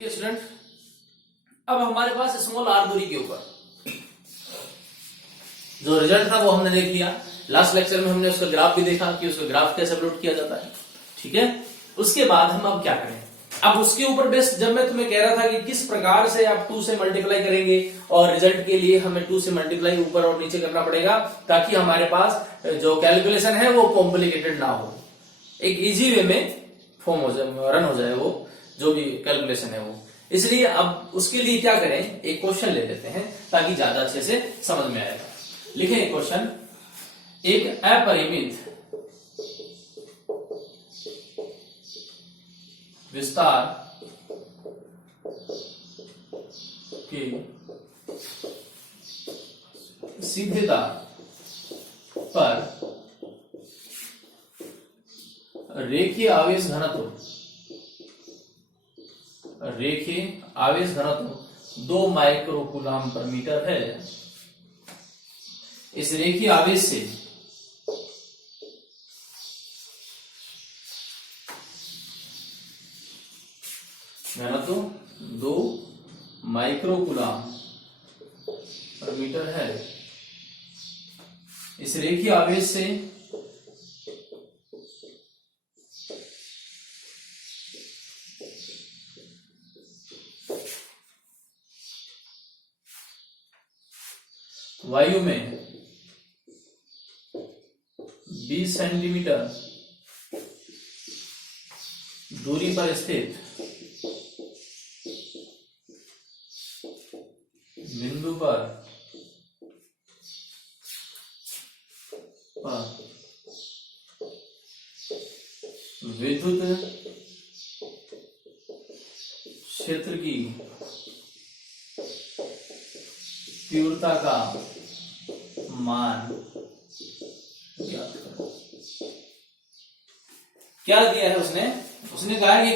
Student, अब हमारे पास small are दूरी के ऊपर जो रिजल्ट था वो हमने देख लिया। लास्ट लेक्चर में हमने उसका ग्राफ भी देखा कि उसका ग्राफ कैसे प्लॉट किया जाता है। ठीक है, उसके बाद हम अब क्या करें। अब उसके ऊपर बेस्ड जब मैं तुम्हें कह रहा था कि किस प्रकार से आप 2 से मल्टीप्लाई करेंगे और रिजल्ट के लिए हमें 2 से मल्टीप्लाई ऊपर और नीचे करना पड़ेगा ताकि हमारे पास जो कैलकुलेशन है वो कॉम्प्लिकेटेड ना हो, एक इजी वे में फॉर्म हो जाए, रन हो जाए वो जो भी कैलकुलेशन है वो। इसलिए अब उसके लिए क्या करें, एक क्वेश्चन ले लेते हैं ताकि ज्यादा अच्छे से समझ में आएगा। लिखें एक क्वेश्चन, एक अपरिमित विस्तार के सीधेता पर रेखीय आवेश घनत्व 2 माइक्रोकूलम पर मीटर है। इस रेखीय आवेश से घनत्व 2 माइक्रोकूलम पर मीटर है। इस रेखीय आवेश से वायु में 20 सेंटीमीटर दूरी पर स्थित बिंदु पर विद्युत क्षेत्र की तीव्रता का मान ज्ञात करो। क्या दिया है उसने कहा है कि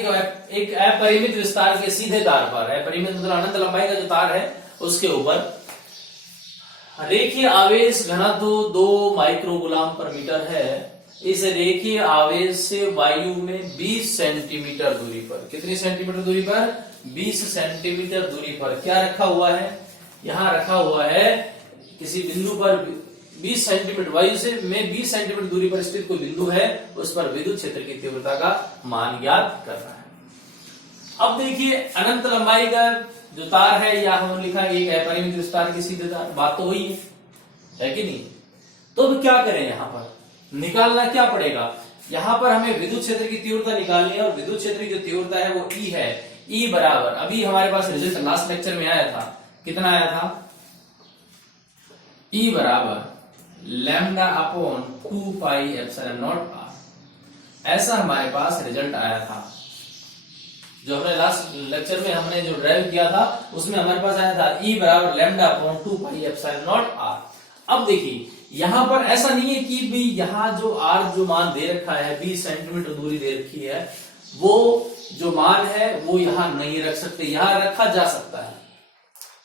एक अपरिमित विस्तार के सीधे तार पर, अपरिमित मतलब अनंत लंबाई का जो तार है उसके ऊपर रेखीय आवेश घनत्व 2 माइक्रोकूलम पर मीटर है। इस रेखीय आवेश से वायु में 20 सेंटीमीटर दूरी पर, कितनी सेंटीमीटर दूरी पर, 20 सेंटीमीटर दूरी पर क्या रखा हुआ है, यहां रखा हुआ है किसी बिंदु पर 20 सेंटीमीटर वायु से में 20 सेंटीमीटर दूरी पर स्थित कोई बिंदु है, उस पर विद्युत क्षेत्र की तीव्रता का मान ज्ञात करना है। अब देखिए अनंत लंबाई का जो तार है या हम लिखा एक अपरिमित विस्तार की सीधे तार, बात तो वही है कि नहीं। तो अब क्या करें, यहां पर निकालना क्या पड़ेगा, यहां पर हमें विद्युत क्षेत्र की तीव्रता निकालनी है और विद्युत क्षेत्र की जो तीव्रता है वो E है। E बराबर, अभी हमारे पास रिजल्ट लास्ट लेक्चर में आया था, कितना आया था, E बराबर lambda upon 2 pi epsilon not r। ऐसा हमारे पास रिजल्ट आया था। जो हमने लास्ट लेक्चर में हमने जो ड्राइव किया था उसमें हमारे पास आया था E बराबर lambda upon 2 pi epsilon not r। अब देखिए यहां पर ऐसा नहीं है कि भी यहां जो r जो मान दे रखा है 20 सेंटीमीटर दूरी दे रखी है, वो जो मान है वो यहां नहीं रख सकते, यहां रखा जा सकता है।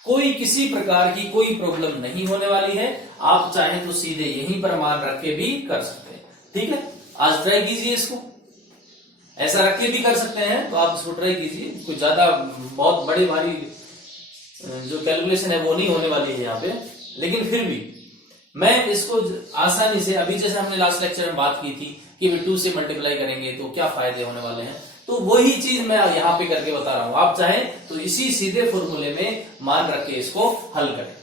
कोई किसी प्रकार की कोई प्रॉब्लम नहीं होने वाली है। आप चाहें तो सीधे यहीं पर मान रख के भी कर सकते हैं। ठीक है, आज ट्राई कीजिए इसको, ऐसा रख के भी कर सकते हैं तो आप इसको ट्राई कीजिए। कोई ज्यादा बहुत बड़ी भारी जो कैलकुलेशन है वो नहीं होने वाली है यहाँ पे, लेकिन फिर भी मैं इसको आसानी से, अभी जैसे हमने लास्ट लेक्चर में बात की थी कि 2 से मल्टीप्लाई करेंगे तो क्या फायदे होने वाले हैं, तो वही चीज मैं यहाँ पे करके बता रहा हूं। आप चाहें तो इसी सीधे फॉर्मूले में मान रख के इसको हल करें।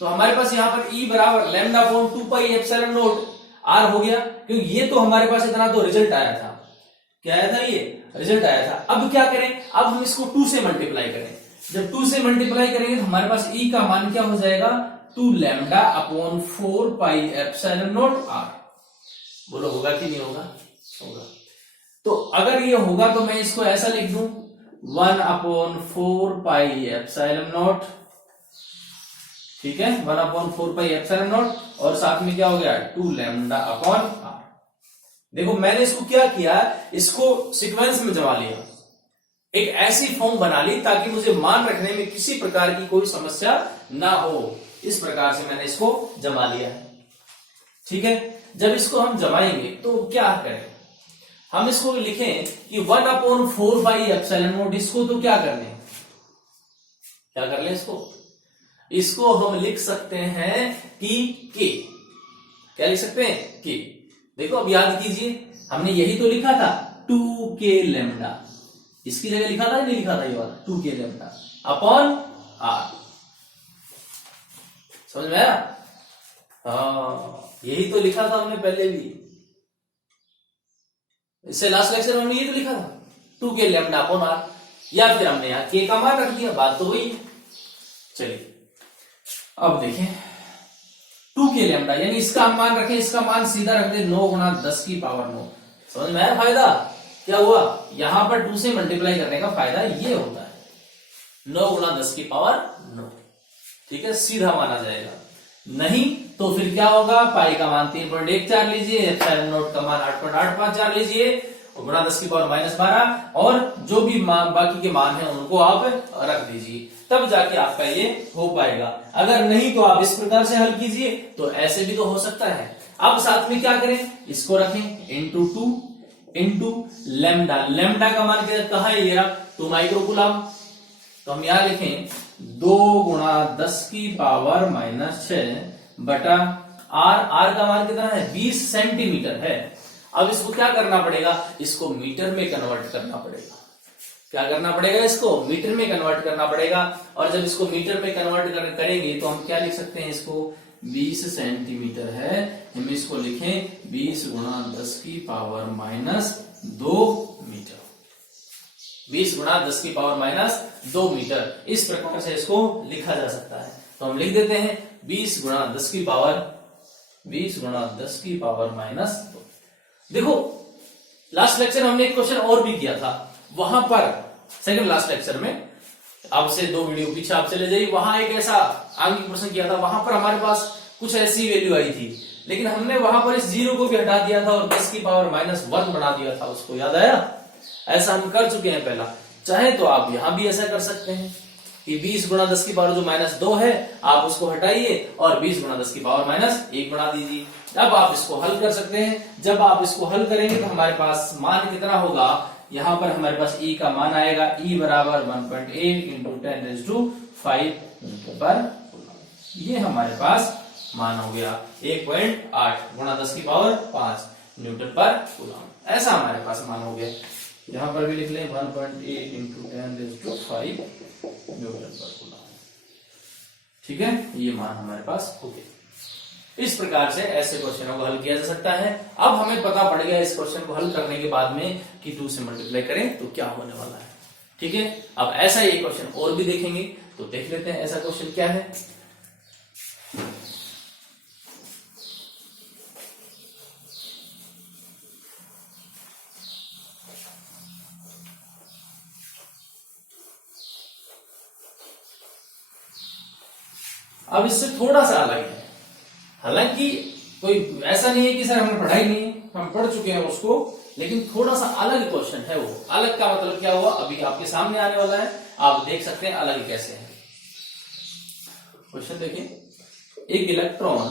तो हमारे पास यहाँ पर E बराबर lambda upon 2 pi epsilon not r हो गया, क्योंकि ये तो हमारे पास इतना तो रिजल्ट आया था। क्या आया था, ये रिजल्ट आया था। अब क्या करें, अब हम इसको 2 से मल्टीप्लाई करें। जब 2 से मल्टीप्लाई करेंगे तो हमारे पास E का मान क्या हो जाएगा, 2 lambda upon 4 pi epsilon not r। बोलो होगा कि नहीं होगा, होगा। तो अगर ये होगा तो मैं इसको ऐसा लिख दूं 1 अपॉन 4 पाई एप्सिलॉन नॉट, ठीक है, 1 अपॉन 4 पाई एप्सिलॉन नॉट, और साथ में क्या हो गया 2 लैम्डा अपॉन r। देखो मैंने इसको क्या किया, इसको सीक्वेंस में जमा लिया, एक ऐसी फॉर्म बना ली ताकि मुझे मान रखने में किसी प्रकार की कोई समस्या ना हो। इस प्रकार से मैंने इसको जमा लिया है। ठीक है, जब इसको हम जमाएंगे तो क्या करें, हम इसको लिखें कि 1/4 पाई एप्सिलॉन नॉट, इसको तो क्या करने क्या कर ले इसको हम लिख सकते हैं कि के। क्या लिख सकते हैं के। देखो अब याद कीजिए, हमने यही तो लिखा था 2k लैम्डा। इसकी जगह लिखा था या नहीं लिखा था ये वाला 2k लैम्डा अपॉन r। समझ में आया? हाँ, यही तो लिखा था हमने पहले भी। इससे लास्ट लेक्चर में हमने ये तो लिखा था 2k लैम्डा अपॉन r, या फिर हमने यहाँ k का मान रख दिया, बात तो वही है। चलिए अब देखें 2k लैम्डा, यानी इसका हम मान रखें, इसका मान सीधा रख दे 9 गुणा 10 की पावर 9। समझ में आया फायदा क्या हुआ? यहां पर 2 से मल्टीप्लाई करने का फायदा ये होता है 9 गुणा 10 की पावर 9। ठीक है, सीधा माना जाएगा। नहीं तो फिर क्या होगा, पाई का मान 3.14 लीजिए, एप्सिलॉन नॉट का मान 8.854 लीजिए, गुणा 10 की पावर -12, और जो भी मान बाकी के मान है उनको आप रख दीजिए, तब जाके आपका ये हो पाएगा। अगर नहीं तो आप इस प्रकार से हल कीजिए, तो ऐसे भी तो हो सकता है। अब साथ में क्या करें, इसको रखें इंटू 2 इंटू लैम्डा। लैम्डा का मान क्या कहा है, ये रहा 2 माइक्रोकूलम। तो हम यहां लिखें 2 गुणा 10 की पावर -6 बटा r का मान कितना है 20 सेंटीमीटर है। अब इसको क्या करना पड़ेगा, इसको मीटर में कन्वर्ट करना पड़ेगा। क्या करना पड़ेगा, इसको मीटर में कन्वर्ट करना पड़ेगा। और जब इसको मीटर में कन्वर्ट करेंगे तो हम क्या लिख सकते हैं, इसको 20 सेंटीमीटर है, हम इसको लिखें 20 गुणा 10 की पावर -2 मीटर। 20 गुणा 10 की पावर -2 मीटर, इस प्रकार से इसको लिखा जा सकता है। तो हम लिख देते हैं 20 गुणा 10 की पावर -2। देखो लास्ट लेक्चर हमने एक क्वेश्चन और भी किया था, वहां पर सेकंड लास्ट लेक्चर में, आपसे 2 वीडियो पीछे आप चले जाइए, वहां एक ऐसा आगे प्रश्न किया था। वहां पर हमारे पास कुछ ऐसी वैल्यू आई थी, लेकिन हमने वहां पर इस 0 को भी हटा दिया था और 10 की पावर -1 बना दिया था उसको, याद आया? ऐसा हम कर चुके हैं पहला। चाहे तो आप यहां भी ऐसा कर सकते हैं कि 20 गुणा 10 की पावर जो -2 है आप उसको हटाइए और 20 गुणा 10 की पावर -1 बना दीजिए। अब आप इसको हल कर सकते हैं। जब आप इसको हल करेंगे तो हमारे पास मान कितना होगा, यहां पर हमारे पास E का मान आएगा, E बराबर 1.8 इंटू 10⁵ पर ये हमारे पास मान हो गया 1.8 गुणा 10 की पावर 5 न्यूटन पर कूलम। ऐसा हमारे पास मान हो गया। यहां पर भी लिख लें 1.8 इंटू 10⁵ न्यूटन पर कूलम। ठीक है, ये मान हमारे पास हो गया। इस प्रकार से ऐसे क्वेश्चनों को हल किया जा सकता है। अब हमें पता पड़ गया इस क्वेश्चन को हल करने के बाद में कि 2 से मल्टीप्लाई करें तो क्या होने वाला है। ठीक है, अब ऐसा ये क्वेश्चन और भी देखेंगे, तो देख लेते हैं ऐसा क्वेश्चन क्या है। अब इससे थोड़ा सा अलग है, हालांकि कोई ऐसा नहीं है कि सर हमने पढ़ाई नहीं है, हम पढ़ चुके हैं उसको, लेकिन थोड़ा सा अलग क्वेश्चन है वो। अलग का मतलब क्या हुआ, अभी आपके सामने आने वाला है, आप देख सकते हैं अलग कैसे है। क्वेश्चन देखिए, एक इलेक्ट्रॉन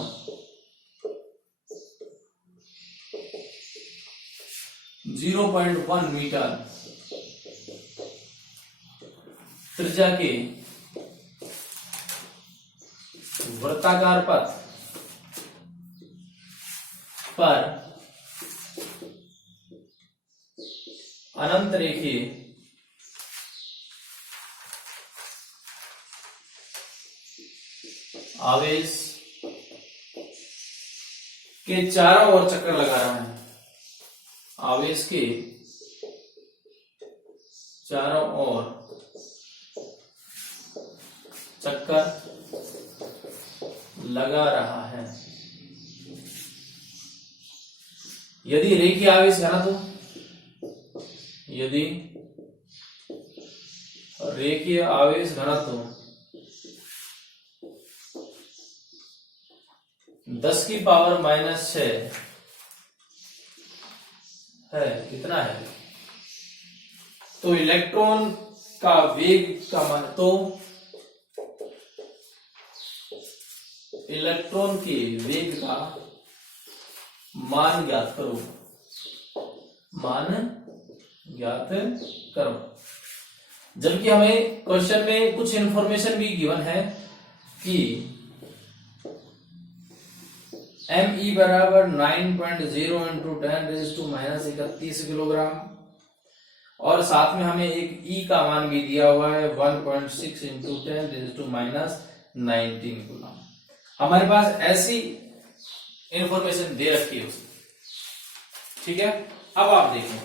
.1 मीटर त्रिज्या के वृत्ताकार पथ पर अनंत रेखीय आवेश के चारों ओर चक्कर लगा रहा है। आवेश के चारों ओर चक्कर लगा रहा है। यदि रेखीय आवेश घनत्व, यदि रेखीय आवेश घनत्व 10 की पावर -6 है, कितना है, तो इलेक्ट्रॉन का वेग का मान, तो इलेक्ट्रॉन के वेग का मान ज्ञात करो। मान ज्ञात करो। जबकि हमें क्वेश्चन में कुछ इंफॉर्मेशन भी गिवन है कि ME बराबर 9.0 इंटू 10⁻⁻31 किलोग्राम और साथ में हमें एक E का मान भी दिया हुआ है 1.6 इंटू 10⁻19 किलोग्राम। हमारे पास ऐसी इंफॉर्मेशन दे रखी है उसमें, ठीक है। अब आप देखें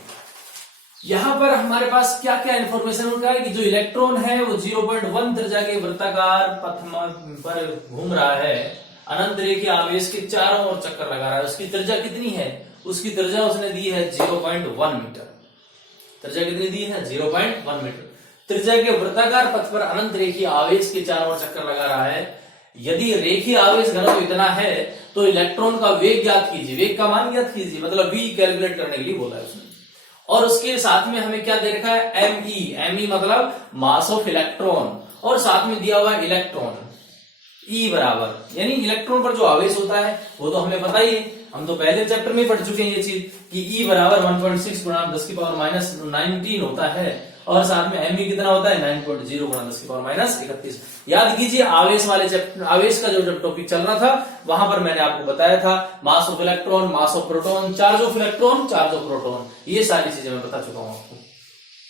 यहां पर हमारे पास क्या क्या इंफॉर्मेशन होता है कि जो इलेक्ट्रॉन है वो 0.1 त्रिज्या के वृत्ताकार पथ पर घूम रहा है, अनंत रेखीय आवेश के चारों ओर चक्कर लगा रहा है। उसकी त्रिज्या कितनी है? उसकी त्रिज्या उसने दी है 0.1 मीटर। त्रिज्या कितनी दी है? 0.1 मीटर। त्रिज्या के वृत्ताकार पथ पर अनंत रेखीय आवेश के चारों ओर चक्कर लगा रहा है। यदि रेखीय आवेश घनत्व इतना है तो इलेक्ट्रॉन का वेग ज्ञात कीजिए, वेग का मान ज्ञात कीजिए, मतलब v कैलकुलेट करने के लिए बोला है उसने। और उसके साथ में हमें क्या दे रखा है? me मतलब मास ऑफ इलेक्ट्रॉन, और साथ में दिया हुआ है इलेक्ट्रॉन E बराबर, यानी इलेक्ट्रॉन पर जो आवेश होता है वो तो हमें पता ही है, हम तो पहले चैप्टर में पढ़ चुके हैं ये चीज कि E बराबर 1.6 गुणा 10⁻⁻19 होता है, और साथ में me कितना होता है? 9.0 गुणा 10⁻31। याद कीजिए आवेश वाले चैप्टर, आवेश का जो टॉपिक चल रहा था वहां पर मैंने आपको बताया था mass of electron, mass of proton, charge of electron, charge of proton, ये सारी चीजें मैं बता चुका हूं आपको।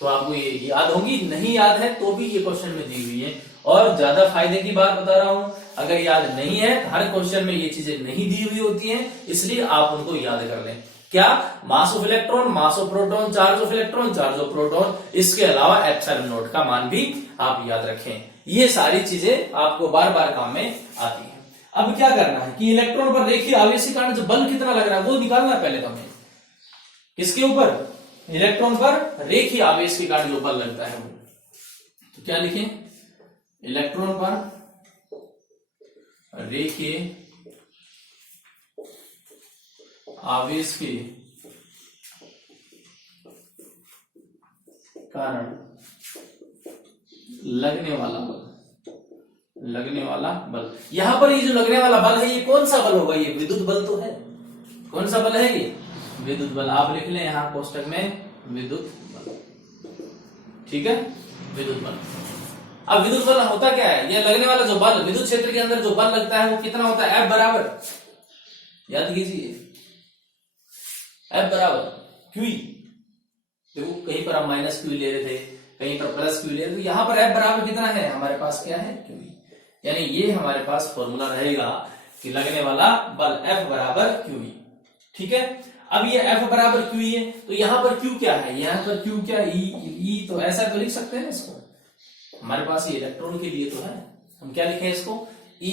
तो आपको ये याद होंगी, नहीं याद है तो भी ये क्वेश्चन में दी हुई है। और ज्यादा फायदे की बात बता रहा हूं, अगर याद नहीं है, हर क्वेश्चन में ये चीजें नहीं दी हुई होती हैं, इसलिए आप उनको याद कर लें। क्या? Mass of electron, mass of proton, charge of electron, charge of proton, इसके अलावा एप्सिलॉन नॉट का मान भी आप याद रखें। ये सारी चीजें आपको बार बार काम में आती है। अब क्या करना है कि इलेक्ट्रॉन पर रेखीय आवेश के कारण जो बल कितना लग रहा है वो निकालना है पहले तो हमें। किसके ऊपर? इलेक्ट्रॉन पर रेखीय आवेश के कारण जो बल लगता है वो। तो क्या लिखें? इलेक्ट्रॉन पर रेखीय आवेश के कारण लगने वाला बल, यहां पर ये जो लगने वाला बल है ये कौन सा बल होगा? ये विद्युत बल तो है। कौन सा बल है ये? विद्युत बल। आप लिख लें यहां कोष्टक में विद्युत बल, ठीक है, विद्युत बल। अब विद्युत बल होता क्या है? ये लगने वाला जो बल, विद्युत क्षेत्र के अंदर जो बल लगता है वो कितना होता है? F बराबर, याद कीजिए, F बराबर QE। देखो कहीं पर हम माइनस क्यू ले रहे थे, कहीं पर प्लस क्यू ले रहे थे, तो यहां पर F बराबर कितना है? हमारे पास क्या है? QE। यानी ये हमारे पास फॉर्मूला रहेगा कि लगने वाला बल F बराबर QE, ठीक है। अब ये F बराबर QE है, तो यहां पर Q क्या है? यहां पर Q क्या? E, तो ऐसा तो लिख सकते हैं इसको, हमारे पास ये इलेक्ट्रॉन के लिए तो है, हम क्या लिखें इसको? E,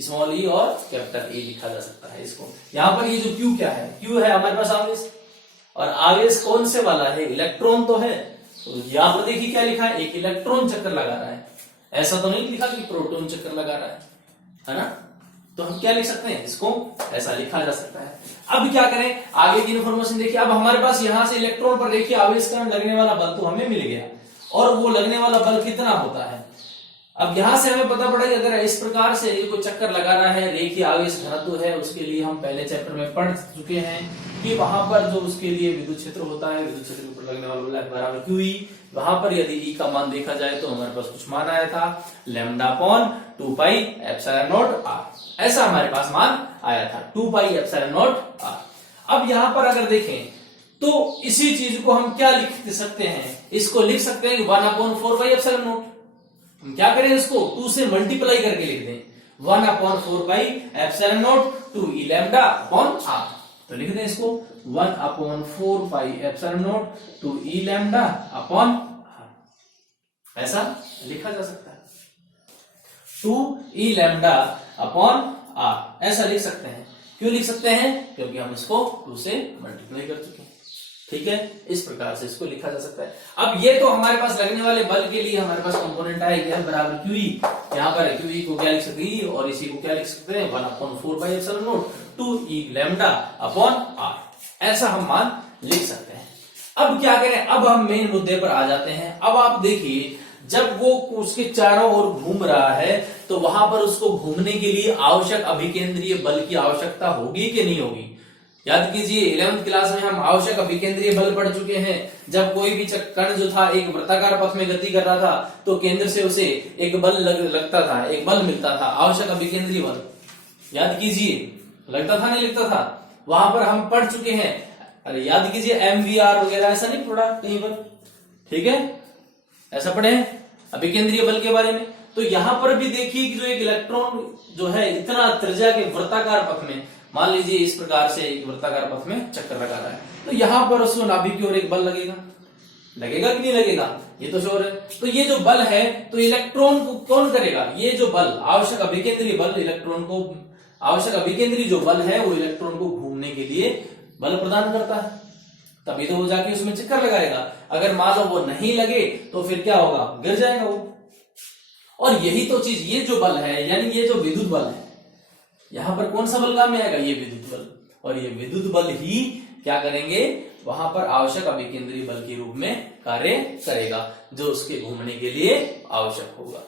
स्मॉल e और कैपिटल E लिखा जा सकता है इसको। यहां पर ये जो Q क्या है? Q है हमारे पास आवेश, और आवेश कौन से वाला है? इलेक्ट्रॉन तो है। तो यहां पर देखिए क्या लिखा है? एक इलेक्ट्रॉन चक्कर लगा रहा है, ऐसा तो नहीं लिखा कि प्रोटॉन चक्कर लगा रहा है ना। तो हम क्या लिख सकते हैं? इसको ऐसा लिखा जा सकता है। अब क्या करें? आगे की इन्फॉर्मेशन देखिए। अब हमारे पास यहां से इलेक्ट्रॉन पर देखिए आवेश के कारण लगने वाला बल तो हमें मिल गया, और वो लगने वाला बल कितना होता है? अब यहां से हमें पता पड़ा कि अगर इस प्रकार से कोई चक्कर लगा रहा है, रेखीय आवेश घनत्व है, उसके लिए हम पहले चैप्टर में पढ़ चुके हैं कि वहां पर जो उसके लिए विद्युत क्षेत्र होता है, विद्युत क्षेत्र के ऊपर लगने वाला बल बराबर QE। वहां पर यदि E का मान देखा जाए तो हमारे पास कुछ मान आया था λ/2πε0r, ऐसा हमारे पास मान आया था 2πε0r। अब यहां पर अगर देखें तो इसी चीज को हम क्या लिख सकते हैं? इसको लिख सकते हैं 1/4πε0। हम क्या करें? इसको 2 से मल्टीप्लाई करके लिख दें 1/4πε0 टू E λ/r। तो लिख दें इसको 1/4πε0 टू E λ/r, ऐसा लिखा जा सकता है। 2E λ/r ऐसा लिख सकते हैं। क्यों लिख सकते हैं? क्योंकि हम इसको 2 से मल्टीप्लाई कर चुके हैं, ठीक है। इस प्रकार से इसको लिखा जा सकता है। अब ये तो हमारे पास लगने वाले बल के लिए हमारे पास कंपोनेंट आया F बराबर QE। यहाँ पर QE को क्या लिख सकते हैं? और इसी को क्या लिख सकते हैं? 1/4πε0 टू E λ/r, ऐसा हम मान लिख सकते हैं। अब क्या करें? अब हम मेन मुद्दे पर आ जाते हैं। अब आप देखिए, जब वो उसके चारों ओर घूम रहा है तो वहां पर उसको घूमने के लिए आवश्यक अभिकेंद्रीय बल की आवश्यकता होगी कि नहीं होगी? याद कीजिए 11वीं क्लास में हम आवश्यक अभिकेंद्रीय बल पढ़ चुके हैं। जब कोई भी कण जो था एक वृत्ताकार पथ में गति कर रहा था तो केंद्र से उसे एक बल लगता था, एक बल मिलता था, आवश्यक अभिकेंद्रीय बल। याद कीजिए, लगता था नहीं लगता था, वहां पर हम पढ़ चुके हैं। अरे याद कीजिए MVR वगैरह, ऐसा नहीं पढ़ा कहीं पर, ठीक है, ऐसा पढ़े हैं अभिकेंद्रीय बल के बारे में। तो यहां पर भी देखिए कि जो एक इलेक्ट्रॉन जो है इतना त्रिज्या के वृत्ताकार पथ में, मान लीजिए इस प्रकार से एक वृत्ताकार पथ में चक्कर लगा रहा है, तो यहां पर उसको नाभिक की ओर एक बल लगेगा, लगेगा कि नहीं लगेगा, ये तो श्योर है। तो ये जो बल है तो इलेक्ट्रॉन को कौन करेगा, ये जो बल आवश्यक अभिकेंद्रीय बल इलेक्ट्रॉन को, आवश्यक अभिकेंद्रीय जो बल है वो इलेक्ट्रॉन को घूमने के लिए बल प्रदान करता है, तभी तो वो जाके उसमें चक्कर लगाएगा। अगर मान लो वो नहीं लगे तो फिर क्या होगा, गिर जाएगा वो। और यही तो चीज, ये जो बल है यानी ये जो विद्युत बल है, यहां पर कौन सा बल काम में आएगा, ये विद्युत बल। और ये विद्युत बल ही क्या करेंगे, वहां पर आवश्यक अभिकेंद्रीय बल के रूप में कार्य करेगा, जो उसके घूमने के लिए आवश्यक होगा।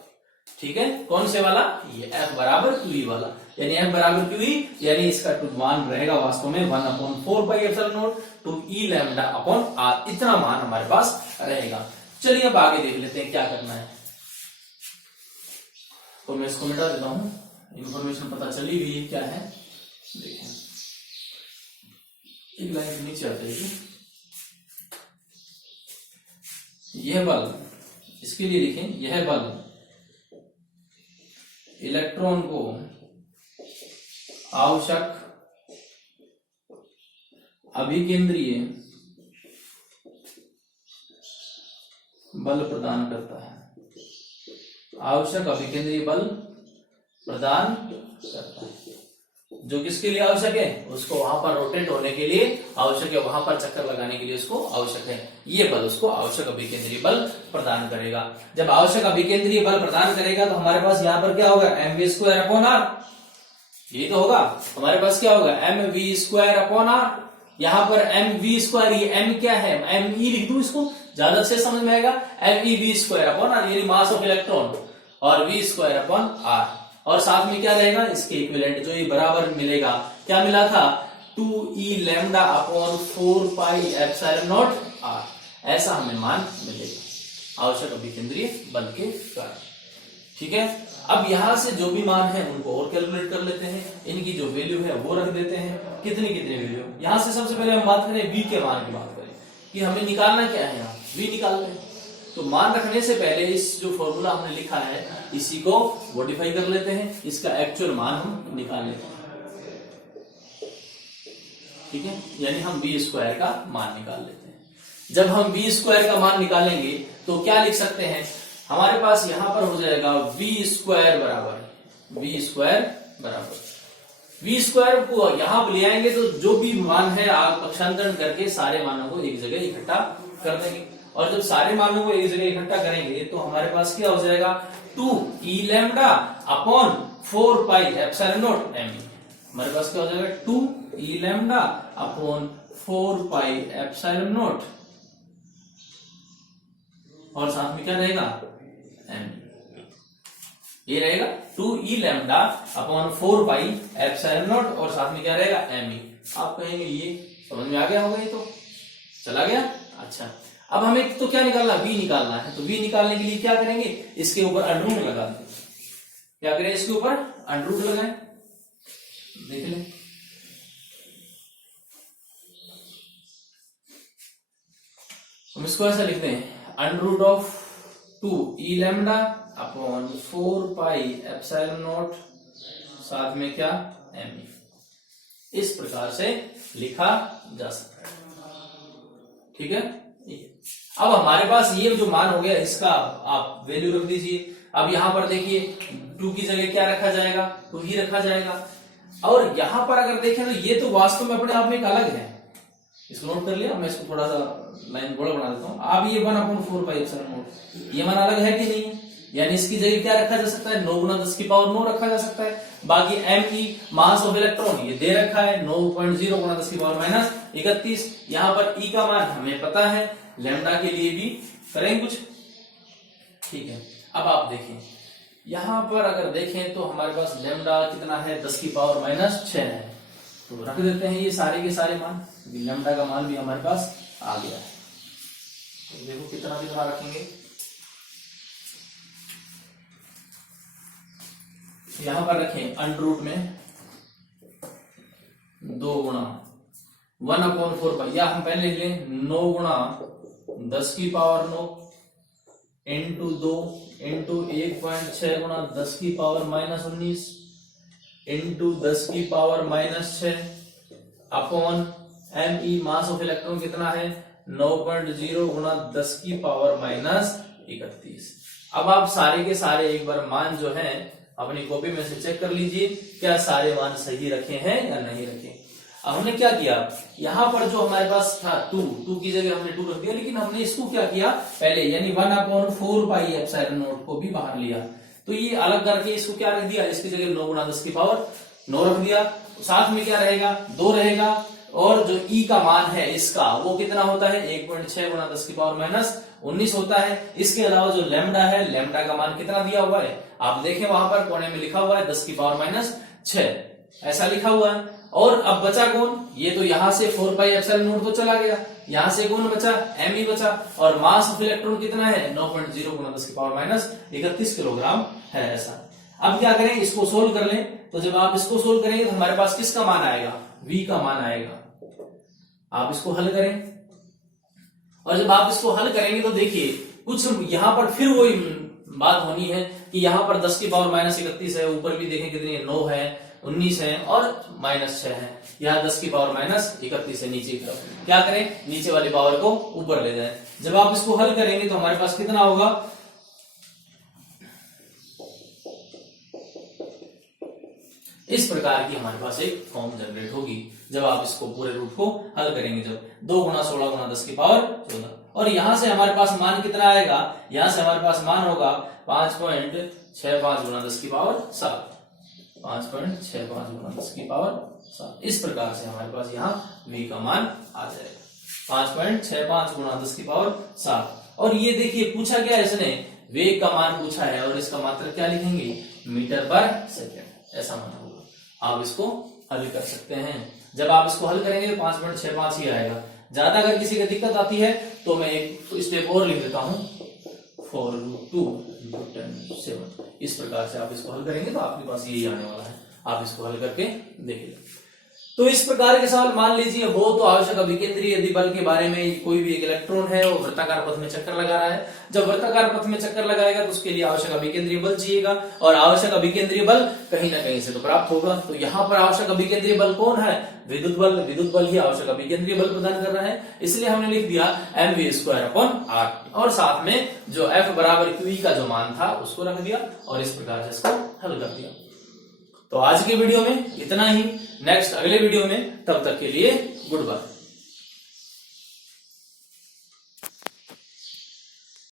ठीक है, कौन से वाला, ये F बराबर QE वाला, यानी F बराबर QE, यानी इसका मान रहेगा वास्तव में 1/4πε0 2E लैम्डा अपॉन R, इतना मान हमारे पास रहेगा। चलिए अब आगे देख लेते हैं क्या करना है। तो मैं इसको मिटा देता हूं, इंफॉर्मेशन पता चली हुई है क्या है, देखें एक लाइन नीचे आ जाएगी। यह बल, इसके लिए लिखें, यह बल इलेक्ट्रॉन को आवश्यक अभिकेंद्रीय बल प्रदान करता है, आवश्यक अभिकेंद्रीय बल प्रदान करता है, जो किसके लिए आवश्यक है, उसको वहां पर रोटेट होने के लिए आवश्यक है, वहां पर चक्कर लगाने के लिए उसको आवश्यक है, ये बल उसको आवश्यक अभिकेंद्रीय बल प्रदान करेगा। जब आवश्यक अभिकेंद्रीय बल प्रदान करेगा तो हमारे पास यहाँ पर क्या होगा, mv²/r, यही तो होगा हमारे पास, क्या होगा mv²/r। यहाँ पर mv², ये m क्या है, me लिख दूं इसको, ज्यादा अच्छे समझ में आएगा, mev²/r यानी मास ऑफ इलेक्ट्रॉन, और v²/r, और साथ में क्या रहेगा, इसके इक्विवेलेंट जो ये बराबर मिलेगा, क्या मिला था 2E लैम्डा अपॉन 4πε0r, ऐसा हमें मान मिलेगा आवश्यक अभिकेंद्रीय बल के कारण। ठीक है, अब यहां से जो भी मान है उनको और कैलकुलेट कर लेते हैं, इनकी जो वैल्यू है वो रख देते हैं, कितनी कितनी वैल्यू। यहां से सबसे पहले हम बात करें v के मान की बात करें कि हमें निकालना क्या है, यहाँ v निकालते हैं। तो मान रखने से पहले इस जो फॉर्मूला हमने लिखा है इसी को मॉडिफाई कर लेते हैं, इसका एक्चुअल मान हम निकाल लेते हैं। ठीक है, यानी हम v² का मान निकाल लेते हैं। जब हम v² का मान निकालेंगे तो क्या लिख सकते हैं, हमारे पास यहां पर हो जाएगा v² को यहां पर ले आएंगे तो जो भी मान है आप पक्षांतरण करके सारे मानों को एक जगह इकट्ठा कर देंगे, और जब सारे मानों को एक जगह इकट्ठा करेंगे तो हमारे पास क्या हो जाएगा 2E लैम्डा अपॉन 4πε0 me, हमारे पास क्या हो जाएगा 2E लैम्डा अपॉन 4πε0, और साथ में क्या रहेगा m, ये रहेगा 2E लैम्डा अपॉन 4πε0, और साथ में क्या रहेगा me। आप कहेंगे ये समझ में आ गया होगा, ये तो चला गया। अच्छा, अब हमें तो क्या निकालना, v निकालना है, तो v निकालने के लिए क्या करेंगे, इसके ऊपर अंडर रूट लगा दें। क्या करें, इसके ऊपर अंडर रूट लगाएं, देख लें। हम इसको ऐसा लिखते हैं, under root of 2E lambda upon 4πε0 साथ में क्या me, इस प्रकार से लिखा जा सकता है। ठीक है, अब हमारे पास ये जो मान हो गया इसका आप वैल्यू रख दीजिए। अब यहां पर देखिए 2 की जगह क्या रखा जाएगा, 2 ही रखा जाएगा, और यहां पर अगर देखें तो ये तो वास्तव में अपने आप में एक अलग है, इसको नोट कर लिया। मैं इसको थोड़ा सा लाइन बड़ा बना देता हूं। अब ये 1/4πε0 ये मान अलग है कि नहीं है, यानी इसकी जगह क्या रखा जा सकता है, 9 × 10⁻9 रखा जा सकता है। बाकी me मास ऑफ इलेक्ट्रॉन ये दे रखा है 9.0 × 10⁻31। यहाँ पर E का मान हमें पता है, लैम्डा के लिए भी करेंगे कुछ। ठीक है, अब आप देखें यहां पर अगर देखें तो हमारे पास लैम्डा कितना है 10⁻6 है, तो रख देते हैं ये सारे के सारे मान, लैम्डा का मान भी हमारे पास आ गया है। तो देखो कितना कितना रखेंगे, यहां पर रखें अंडर रूट में 2 गुणा 1/4 या हम पहले लिख लें 9 गुणा 10 की पावर 9 इंटू 2 इंटू 1.6 गुणा 10 की पावर -19 इंटू 10 की power -6 upon ME mass of electron कितना है 9.0 गुणा 10 की पावर -31। अब आप सारे के सारे एक बार मान जो है अपनी कॉपी में से चेक कर लीजिए, क्या सारे मान सही रखे हैं या नहीं रखे। अब हमने क्या किया, यहां पर जो हमारे पास था 2 की जगह हमने 2 रख दिया, लेकिन हमने इसको क्या किया पहले, यानी 1/4 पाई एप्सिलॉन नॉट को भी बाहर लिया। तो ये अलग करके इसको क्या रख दिया, इसकी जगह 9 गुणा 10 की पावर 9 रख दिया। साथ में क्या रहेगा 2 रहेगा, और जो E का मान है इसका वो कितना होता है 1.6 गुणा 10 की पावर -19 होता है। इसके अलावा जो लैम्डा है, लैम्डा का मान कितना दिया हुआ है आप देखें वहां पर कोने में लिखा हुआ है 10 की पावर -6 ऐसा लिखा हुआ है। और अब बचा कौन, ये तो यहां से 4 पाई एप्सिलॉन नॉट तो चला गया, यहां से कौन बचा Me बचा, और मास ऑफ इलेक्ट्रॉन कितना है 9.0 गुणा 10 की पावर -31 किलोग्राम है ऐसा। अब क्या करें, इसको सोल्व कर लें। तो जब आप इसको सोल्व करेंगे तो हमारे पास किसका मान आएगा, V का मान आएगा। आप इसको हल करें, और जब आप इसको हल करेंगे तो देखिए कुछ यहां पर फिर वही बात होनी है कि यहां पर 10 की पावर -31 है, ऊपर भी देखें कितनी है 9 है 19 है और -6 है, यहाँ 10 की पावर -31 है नीचे की तरफ। क्या करें, नीचे वाली पावर को ऊपर ले जाएं। जब आप इसको हल करेंगे तो हमारे पास कितना होगा, इस प्रकार की हमारे पास एक फॉर्म जनरेट होगी जब आप इसको पूरे रूट को हल करेंगे। जब 2 गुणा 16 गुणा 10 की पावर 14, और यहां से हमारे पास मान कितना आएगा, यहां से हमारे पास मान होगा 5.65 गुणा 10 की पावर 7, 5.65 गुणा 10 की पावर 7। इस प्रकार से हमारे पास यहाँ V का मान आ जाएगा 5.65 गुणा 10 की पावर 7। और ये देखिए पूछा क्या है इसने, वेग का मान पूछा है, और इसका मात्रक क्या लिखेंगे मीटर पर सेकेंड, ऐसा मान होगा। आप इसको हल कर सकते हैं। जब आप इसको हल करेंगे तो 5.65 ही आएगा। ज्यादा अगर किसी को दिक्कत आती है तो मैं एक स्टेप और लिख देता हूं 4√2 इस प्रकार से आप इसको हल करेंगे तो आपके पास यही आने वाला है। आप इसको हल करके देखिए। तो इस प्रकार के सवाल मान लीजिए हो तो आवश्यक अभिकेंद्रीय यदि बल के बारे में कोई भी एक इलेक्ट्रॉन है वो वृत्ताकार पथ में चक्कर लगा रहा है, जब वृत्ताकार पथ में चक्कर लगाएगा तो उसके लिए आवश्यक अभिकेंद्रीय बल चाहिएगा, और आवश्यक अभिकेंद्रीय बल कहीं ना कहीं से तो प्राप्त होगा। तो यहाँ पर आवश्यक अभिकेंद्रीय बल कौन है, विद्युत बल। विद्युत बल ही आवश्यक अभिकेंद्रीय बल प्रदान कर रहा है, इसलिए हमने लिख दिया mv²/r, और साथ में जो F बराबर QE का जो मान था उसको रख दिया, और इस प्रकार से इसको हल कर दिया। तो आज के वीडियो में इतना ही, नेक्स्ट अगले वीडियो में, तब तक के लिए गुड बाय।